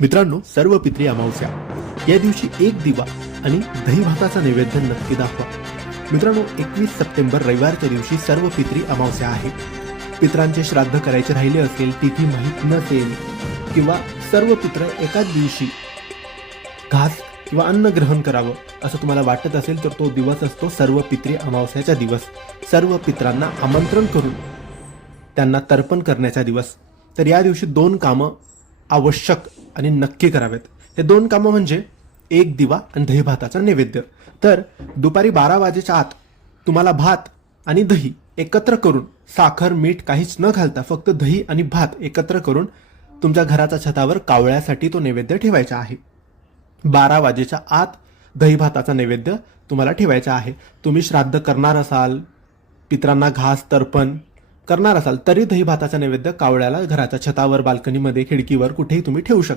मित्रांनो, सर्व पित्री अमावस्या या दिवशी एक दिवा आणि दही भाताचा नैवेद्य नक्की दाखवा. मित्रांनो, 21 सप्टेंबर रविवारच्या दिवशी सर्व पित्री अमावस्या आहे. पित्रांचे श्राद्ध करायचे राहिले असेल, तिथी माहीत नसेल किंवा सर्व पित्र एकाच दिवशी घास किंवा अन्न ग्रहण करावं असं तुम्हाला वाटत असेल तर तो दिवस असतो सर्व पित्री अमावस्याचा दिवस. सर्व पित्रांना आमंत्रण करून त्यांना तर्पण करण्याचा दिवस. तर या दिवशी 2 कामं आवश्यक आणि नक्की करावेत. हे 2 कामं म्हणजे एक दिवा आणि दही भाताचा नैवेद्य. तर दुपारी 12 वाजेच्या आत तुम्हाला भात आणि दही एकत्र करून, साखर मीठ काहीच न घालता फक्त दही आणि भात एकत्र करून तुमच्या घराच्या छतावर कावळ्यासाठी तो नैवेद्य ठेवायचा आहे. 12 वाजेच्या आत दही भाताचा नैवेद्य तुम्हाला ठेवायचा आहे. तुम्ही श्राद्ध करणार असाल, पित्रांना घास तर्पण करणार असाल तरी दही भाताचा नैवेद्य कावळ्याला घराच्या छतावर, बाल्कनीमध्ये, खिडकीवर कुठेही तुम्ही ठेवू शकता.